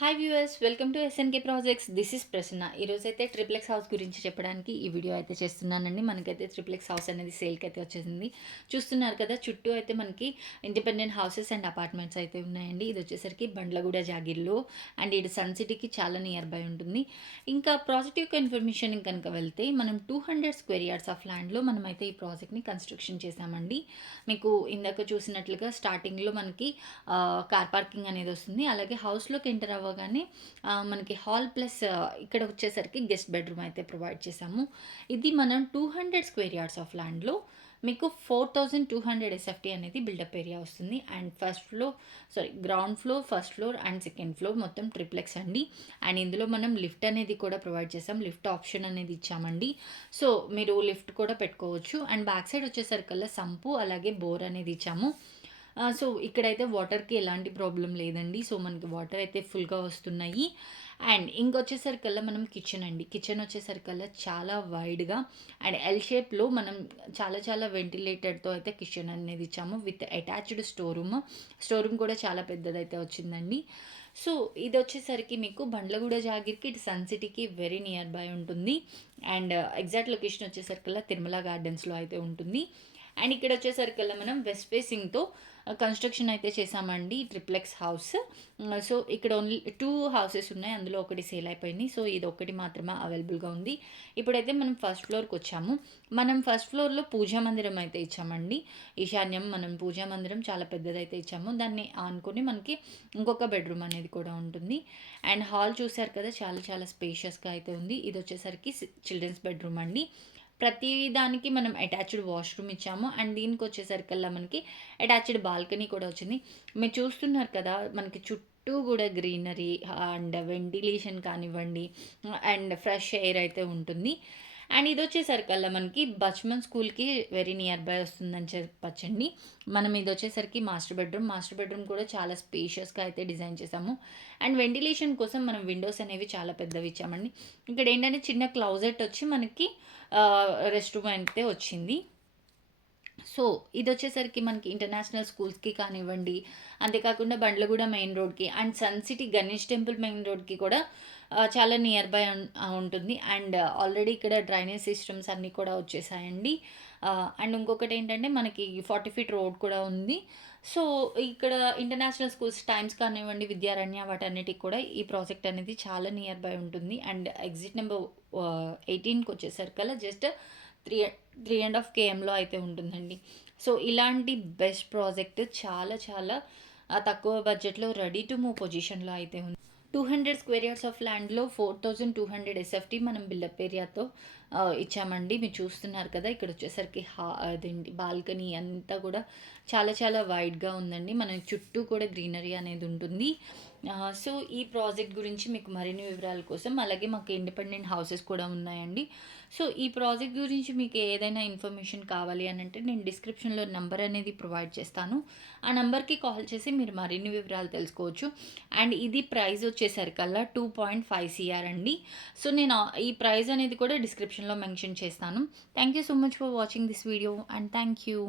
Hi viewers, welcome to SNK projects. This is Prasanna. ఈరోజైతే triplex house గురించి చెప్పడానికి ఈ వీడియో అయితే చేస్తున్నానండి. మనకైతే ట్రిప్లెక్స్ హౌస్ అనేది సేల్కి అయితే వచ్చేసింది. చూస్తున్నారు కదా, చుట్టూ అయితే మనకి ఇండిపెండెంట్ హౌసెస్ అండ్ అపార్ట్మెంట్స్ అయితే ఉన్నాయండి. ఇది వచ్చేసరికి బండ్లగూడ జాగిర్లో అండ్ ఇది సన్ సిటీకి చాలా నియర్ బై ఉంటుంది. ఇంకా ప్రాజెక్ట్ యొక్క ఇన్ఫర్మేషన్ కనుక వెళ్తే మనం 200 స్క్వేర్ యార్డ్స్ ఆఫ్ ల్యాండ్లో మనమైతే ఈ ప్రాజెక్ట్ని కన్స్ట్రక్షన్ చేశామండి. మీకు ఇందాక చూసినట్లుగా స్టార్టింగ్లో మనకి కార్ పార్కింగ్ అనేది వస్తుంది. అలాగే హౌస్లోకి ఎంటర్ అవ్వగానే మనకి హాల్ ప్లస్ ఇక్కడ వచ్చేసరికి గెస్ట్ బెడ్రూమ్ అయితే ప్రొవైడ్ చేశాము. ఇది మనం 200 స్క్వేర్ యార్డ్స్ ఆఫ్ ల్యాండ్లో మీకు 4200 ఎస్ఎఫ్టీ అనేది బిల్డప్ ఏరియా వస్తుంది. And ground floor, first floor and second floor మొత్తం ట్రిప్లెక్స్ అండి. అండ్ ఇందులో మనం లిఫ్ట్ అనేది కూడా ప్రొవైడ్ చేసాం. లిఫ్ట్ ఆప్షన్ అనేది ఇచ్చామండి. సో మీరు లిఫ్ట్ కూడా పెట్టుకోవచ్చు. అండ్ బ్యాక్ సైడ్ వచ్చేసరికల్లా సంపు అలాగే బోర్ అనేది ఇచ్చాము. సో ఇక్కడైతే వాటర్కి ఎలాంటి ప్రాబ్లం లేదండి. సో మనకి వాటర్ అయితే ఫుల్గా వస్తున్నాయి. అండ్ ఇంకొచ్చేసరికల్లా మనం కిచెన్ అండి. కిచెన్ వచ్చేసరికల్లా చాలా వైడ్గా అండ్ ఎల్ షేప్లో మనం చాలా వెంటిలేటెడ్తో అయితే కిచెన్ అనేది ఇచ్చాము విత్ అటాచ్డ్ స్టోర్ రూమ్ కూడా చాలా పెద్దదైతే వచ్చిందండి. సో ఇది వచ్చేసరికి మీకు బండ్లగూడ జాగిర్కి ఇటు సన్ సిటీకి వెరీ నియర్ బై ఉంటుంది. అండ్ ఎగ్జాక్ట్ లొకేషన్ వచ్చేసరికల్లా తిరుమల గార్డెన్స్లో అయితే ఉంటుంది. అండ్ ఇక్కడ వచ్చేసరికల్లా మనం వెస్ట్ ఫేసింగ్తో కన్స్ట్రక్షన్ అయితే చేసామండి ట్రిప్లెక్స్ హౌస్. సో ఇక్కడ ఓన్లీ 2 హౌసెస్ ఉన్నాయి, అందులో ఒకటి సేల్ అయిపోయింది. సో ఇది ఒకటి మాత్రమే అవైలబుల్గా ఉంది. ఇప్పుడైతే మనం ఫస్ట్ ఫ్లోర్కి వచ్చాము. మనం ఫస్ట్ ఫ్లోర్లో పూజా మందిరం అయితే ఇచ్చామండి. ఈశాన్యం మనం పూజా మందిరం చాలా పెద్దదైతే ఇచ్చాము. దాన్ని ఆనుకొని మనకి ఇంకొక బెడ్రూమ్ అనేది కూడా ఉంటుంది. అండ్ హాల్ చూసారు కదా, చాలా స్పేషియస్గా అయితే ఉంది. ఇది వచ్చేసరికి చిల్డ్రన్స్ బెడ్రూమ్ అండి. ప్రతి దానికి మనం అటాచ్డ్ వాష్రూమ్ ఇచ్చాము. అండ్ దీనికి వచ్చేసరికల్లా మనకి అటాచ్డ్ బాల్కనీ కూడా వచ్చింది. మీరు చూస్తున్నారు కదా, మనకి చుట్టూ కూడా గ్రీనరీ అండ్ వెంటిలేషన్ కానివ్వండి అండ్ ఫ్రెష్ ఎయిర్ అయితే ఉంటుంది. అండ్ ఇది వచ్చేసరికల్లా మనకి బచ్మన్ స్కూల్కి వెరీ నియర్ బై వస్తుందని చెప్పచ్చండి. మనం ఇది వచ్చేసరికి మాస్టర్ బెడ్రూమ్ కూడా చాలా స్పేషియస్గా అయితే డిజైన్ చేసాము. అండ్ వెంటిలేషన్ కోసం మనం విండోస్ అనేవి చాలా పెద్దవి ఇచ్చామండి. ఇక్కడ ఏంటంటే చిన్న క్లౌజెట్ వచ్చి మనకి రెస్ట్ రూమ్ అయితే వచ్చింది. సో ఇది వచ్చేసరికి మనకి ఇంటర్నేషనల్ స్కూల్స్కి కానివ్వండి, అంతేకాకుండా బండ్లగూడ మెయిన్ రోడ్కి and sun city Ganesh temple main రోడ్కి కూడా చాలా నియర్ బై ఉంటుంది. అండ్ ఆల్రెడీ ఇక్కడ డ్రైనేజ్ సిస్టమ్స్ అన్నీ కూడా వచ్చేసాయండి. అండ్ ఇంకొకటి ఏంటంటే మనకి 40 ఫీట్ రోడ్ కూడా ఉంది. సో ఇక్కడ ఇంటర్నేషనల్ స్కూల్స్ టైమ్స్ కానివ్వండి, విద్యారణ్య వాటన్నిటికి కూడా ఈ ప్రాజెక్ట్ అనేది చాలా నియర్ బై ఉంటుంది. అండ్ ఎగ్జిట్ నెంబర్ 18కి వచ్చేసరికల్లా జస్ట్ 3.5 కేఎంలో అయితే ఉంటుందండి. సో ఇలాంటి బెస్ట్ ప్రాజెక్ట్ చాలా తక్కువ బడ్జెట్లో రెడీ టు మూవ్ పొజిషన్లో అయితే ఉంది. 200 స్క్వేర్ యార్డ్స్ ఆఫ్ ల్యాండ్లో 4200 ఎస్ఎఫ్టీ మనం బిల్డప్ ఏరియాతో ఇచ్చామండి. మీరు చూస్తున్నారు కదా, ఇక్కడ వచ్చేసరికి అదేంటి బాల్కనీ అంతా కూడా చాలా వైడ్గా ఉందండి. మన చుట్టూ కూడా గ్రీనరీ అనేది ఉంటుంది. సో ఈ ప్రాజెక్ట్ గురించి మీకు మరిన్ని వివరాల కోసం, అలాగే మాకు ఇండిపెండెంట్ హౌసెస్ కూడా ఉన్నాయండి. సో ఈ ప్రాజెక్ట్ గురించి మీకు ఏదైనా ఇన్ఫర్మేషన్ కావాలి అని అంటే నేను డిస్క్రిప్షన్లో నెంబర్ అనేది ప్రొవైడ్ చేస్తాను. ఆ నెంబర్కి కాల్ చేసి మీరు మరిన్ని వివరాలు తెలుసుకోవచ్చు. అండ్ ఇది ప్రైస్ వచ్చేసరికల్లా 2.5 CR అండి. సో నేను ఈ ప్రైస్ అనేది కూడా డిస్క్రిప్షన్లో మెన్షన్ చేస్తాను. Thank you so much for watching this video and thank you.